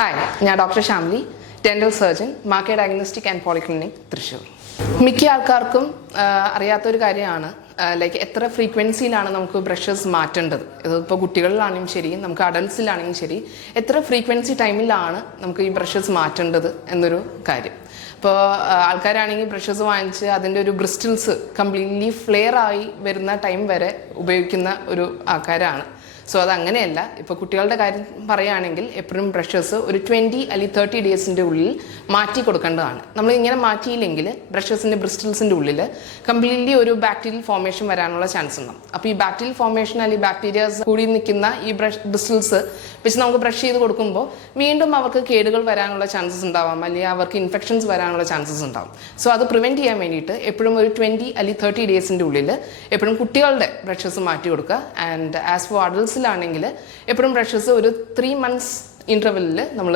Hi, ഞാൻ doctor Shamly, dental surgeon, market diagnostic and polyclinic Thrissur. മിക്ക ആൾക്കാർക്കും അറിയാത്തൊരു കാര്യമാണ് എത്ര ഫ്രീക്വൻസിയിലാണ് നമുക്ക് ബ്രഷസ് മാറ്റേണ്ടത്. ഇതിപ്പോൾ കുട്ടികളിലാണെങ്കിലും ശരി, നമുക്ക് അഡൽട്ട്സിലാണെങ്കിലും ശരി, എത്ര ഫ്രീക്വൻസി ടൈമിലാണ് നമുക്ക് ഈ ബ്രഷസ് മാറ്റേണ്ടത് എന്നൊരു കാര്യം. ഇപ്പോൾ ആൾക്കാരാണെങ്കിൽ ബ്രഷസ് വാങ്ങിച്ച് അതിൻ്റെ ഒരു ബ്രിസ്റ്റിൽസ് കംപ്ലീറ്റ്ലി ഫ്ലെയർ ആയി വരുന്ന ടൈം വരെ ഉപയോഗിക്കുന്ന ഒരു ആൾക്കാരാണ്. സോ അതങ്ങനെയല്ല. ഇപ്പോൾ കുട്ടികളുടെ കാര്യം പറയുകയാണെങ്കിൽ എപ്പോഴും ബ്രഷസ് ഒരു 20 അല്ലെങ്കിൽ 30 ഡേയ്സിൻ്റെ ഉള്ളിൽ മാറ്റി കൊടുക്കേണ്ടതാണ്. നമ്മൾ ഇങ്ങനെ മാറ്റിയില്ലെങ്കിൽ ബ്രഷസിൻ്റെ ബ്രിസ്റ്റിൽസിൻ്റെ ഉള്ളിൽ കംപ്ലീറ്റ്ലി ഒരു ബാക്ടീരിയൽ ഫോർമേഷൻ വരാനുള്ള ചാൻസ് ഉണ്ടാവും. അപ്പോൾ ഈ ബാക്ടീരിയൽ ഫോർമേഷൻ അല്ലെങ്കിൽ ബാക്ടീരിയാസ് കൂടി നിൽക്കുന്ന ഈ ബ്രിസ്റ്റിൽസ് വെച്ച് നമുക്ക് ബ്രഷ് ചെയ്ത് കൊടുക്കുമ്പോൾ വീണ്ടും അവർക്ക് കേടുകൾ വരാനുള്ള ചാൻസസ് ഉണ്ടാവാം, അല്ലെങ്കിൽ അവർക്ക് ഇൻഫെക്ഷൻസ് വരാനുള്ള ചാൻസസ് ഉണ്ടാവും. സോ അത് പ്രിവെൻറ്റ് ചെയ്യാൻ വേണ്ടിയിട്ട് എപ്പോഴും ഒരു 20 അല്ലെങ്കിൽ 30 ഡേയ്സിൻ്റെ ഉള്ളിൽ എപ്പോഴും കുട്ടികളുടെ ബ്രഷസ് മാറ്റി കൊടുക്കുക. ആൻഡ് ആസ് ഫോർ അഡൾട്ട്സിലാണെങ്കിൽ എപ്പോഴും ബ്രഷസ് ഒരു 3 months ഇൻ്റർവെല്ലിൽ നമ്മൾ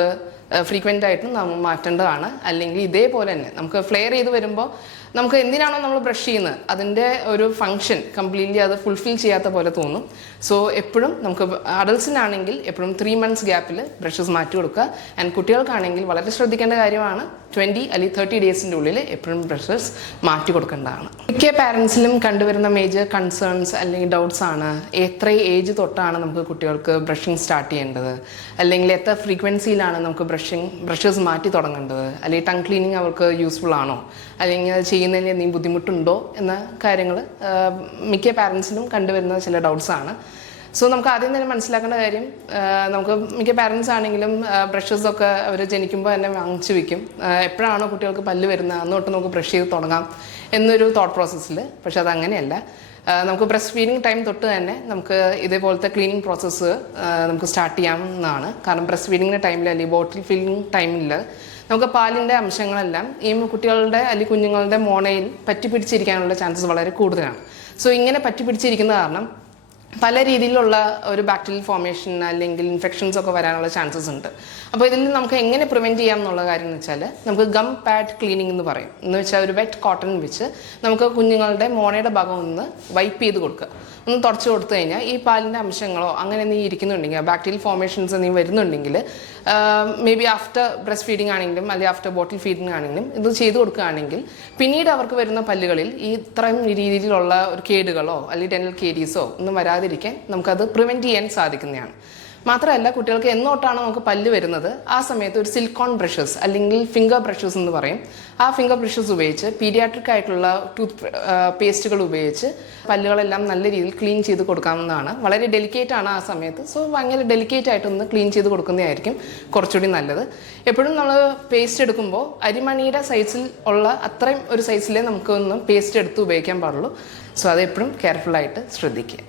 ഫ്രീക്വൻ്റ് ആയിട്ട് നമ്മൾ മാറ്റേണ്ടതാണ്. അല്ലെങ്കിൽ ഇതേപോലെ തന്നെ നമുക്ക് ഫ്ലെയർ ചെയ്ത് വരുമ്പോൾ നമുക്ക് എന്തിനാണോ നമ്മൾ ബ്രഷ് ചെയ്യുന്നത് അതിൻ്റെ ഒരു ഫങ്ഷൻ കംപ്ലീറ്റ്ലി അത് ഫുൾഫിൽ ചെയ്യാത്ത പോലെ തോന്നും. സോ എപ്പോഴും നമുക്ക് അഡൾട്ട്സിനാണെങ്കിൽ എപ്പോഴും 3 months ഗ്യാപ്പിൽ ബ്രഷസ് മാറ്റി കൊടുക്കുക. ആൻഡ് കുട്ടികൾക്കാണെങ്കിൽ വളരെ ശ്രദ്ധിക്കേണ്ട കാര്യമാണ് 20 അല്ലെങ്കിൽ 30 ഡേയ്സിൻ്റെ ഉള്ളിൽ എപ്പോഴും ബ്രഷസ് മാറ്റി കൊടുക്കേണ്ടതാണ്. മിക്ക പാരൻസിലും കണ്ടുവരുന്ന മേജർ കൺസേൺസ് അല്ലെങ്കിൽ ഡൗട്ട്സ് ആണ് എത്ര ഏജ് തൊട്ടാണ് നമുക്ക് കുട്ടികൾക്ക് ബ്രഷിങ് സ്റ്റാർട്ട് ചെയ്യേണ്ടത്, അല്ലെങ്കിൽ എത്ര ഫ്രീക്വൻസിയിലാണ് നമുക്ക് ബ്രഷസ് മാറ്റി തുടങ്ങേണ്ടത്, അല്ലെങ്കിൽ ടങ് ക്ലീനിങ് അവർക്ക് യൂസ്ഫുൾ ആണോ, അല്ലെങ്കിൽ അത് ചെയ്യുന്നതിന് എന്തെങ്കിലും ബുദ്ധിമുട്ടുണ്ടോ എന്ന കാര്യങ്ങൾ മിക്ക പാരൻസിനും കണ്ടുവരുന്ന ചില ഡൗട്ട്സ് ആണ്. സോ നമുക്ക് ആദ്യം തന്നെ മനസ്സിലാക്കേണ്ട കാര്യം, നമുക്ക് മിക്ക പാരൻസ് ആണെങ്കിലും ബ്രഷസൊക്കെ അവർ ജനിക്കുമ്പോൾ തന്നെ വാങ്ങിച്ചു വയ്ക്കും. എപ്പോഴാണോ കുട്ടികൾക്ക് പല്ല് വരുന്നത് അന്ന് തൊട്ട് നമുക്ക് ബ്രഷ് ചെയ്ത് തുടങ്ങാം എന്നൊരു തോട്ട് പ്രോസസ്സിൽ. പക്ഷെ അതങ്ങനെയല്ല. നമുക്ക് ബ്രസ്റ്റ് ഫീഡിങ് ടൈം തൊട്ട് തന്നെ നമുക്ക് ഇതേപോലത്തെ ക്ലീനിങ് പ്രോസസ്സ് നമുക്ക് സ്റ്റാർട്ട് ചെയ്യാവുന്നതാണ്. കാരണം ബ്രസ്റ്റ് ഫീഡിങ്ങിൻ്റെ ടൈമിൽ അല്ലെങ്കിൽ ബോട്ടിൽ ഫീഡിങ് ടൈമിൽ നമുക്ക് പാലിൻ്റെ അംശങ്ങളെല്ലാം ഈ കുട്ടികളുടെ അല്ലെങ്കിൽ കുഞ്ഞുങ്ങളുടെ മോണയിൽ പറ്റിപ്പിടിച്ചിരിക്കാനുള്ള ചാൻസസ് വളരെ കൂടുതലാണ്. സോ ഇങ്ങനെ പറ്റിപ്പിടിച്ചിരിക്കുന്ന കാരണം പല രീതിയിലുള്ള ഒരു ബാക്ടീരിയൽ ഫോർമേഷൻ അല്ലെങ്കിൽ ഇൻഫെക്ഷൻസ് ഒക്കെ വരാനുള്ള ചാൻസസ് ഉണ്ട്. അപ്പോൾ ഇതിൽ നമുക്ക് എങ്ങനെ പ്രിവെൻറ്റ് ചെയ്യാം എന്നുള്ള കാര്യം എന്ന് വെച്ചാൽ നമുക്ക് ഗം പാഡ് ക്ലീനിങ് എന്ന് പറയും. എന്ന് വെച്ചാൽ ഒരു വെറ്റ് കോട്ടൺ വെച്ച് നമുക്ക് കുഞ്ഞുങ്ങളുടെ മോണയുടെ ഭാഗം ഒന്ന് വൈപ്പ് ചെയ്ത് കൊടുക്കുക. ഒന്ന് തുടച്ചു കൊടുത്തു കഴിഞ്ഞാൽ ഈ പാലിൻ്റെ അംശങ്ങളോ അങ്ങനെ നീ ഇരിക്കുന്നുണ്ടെങ്കിൽ ബാക്ടീരിയൽ ഫോർമേഷൻസ് നീ വരുന്നുണ്ടെങ്കിൽ may be after breast feeding ആണെങ്കിലും അല്ലെങ്കിൽ ആഫ്റ്റർ ബോട്ടിൽ ഫീഡിങ് ആണെങ്കിലും ഇത് ചെയ്ത് കൊടുക്കുകയാണെങ്കിൽ പിന്നീട് അവർക്ക് വരുന്ന പല്ലുകളിൽ ഈ ഇത്രയും രീതിയിലുള്ള ഒരു കേടുകളോ അല്ലെങ്കിൽ ഡെന്റൽ കേരീസോ ഒന്നും വരാതിരിക്കാൻ നമുക്കത് പ്രിവെൻറ്റ് ചെയ്യാൻ സാധിക്കുന്നതാണ്. മാത്രമല്ല, കുട്ടികൾക്ക് എന്നോട്ടാണ് നമുക്ക് പല്ല് വരുന്നത് ആ സമയത്ത് ഒരു സിലിക്കോൺ ബ്രഷസ് അല്ലെങ്കിൽ ഫിംഗർ ബ്രഷസ് എന്ന് പറയും. ആ ഫിംഗർ ബ്രഷസ് ഉപയോഗിച്ച് പീഡിയാട്രിക് ആയിട്ടുള്ള ടൂത്ത് പേസ്റ്റുകൾ ഉപയോഗിച്ച് പല്ലുകളെല്ലാം നല്ല രീതിയിൽ ക്ലീൻ ചെയ്ത് കൊടുക്കാവുന്നതാണ്. വളരെ ഡെലിക്കേറ്റ് ആണ് ആ സമയത്ത്. സോ ഭയങ്കര ഡെലിക്കേറ്റ് ആയിട്ടൊന്ന് ക്ലീൻ ചെയ്ത് കൊടുക്കുന്നതായിരിക്കും കുറച്ചുകൂടി നല്ലത്. എപ്പോഴും നമ്മൾ പേസ്റ്റ് എടുക്കുമ്പോൾ അരിമണിയുടെ സൈസിൽ ഉള്ള അത്രയും ഒരു സൈസിലേ നമുക്കൊന്ന് പേസ്റ്റ് എടുത്ത് ഉപയോഗിക്കാൻ പാടുള്ളൂ. സോ അതെപ്പോഴും കെയർഫുള്ളായിട്ട് ശ്രദ്ധിക്കുക.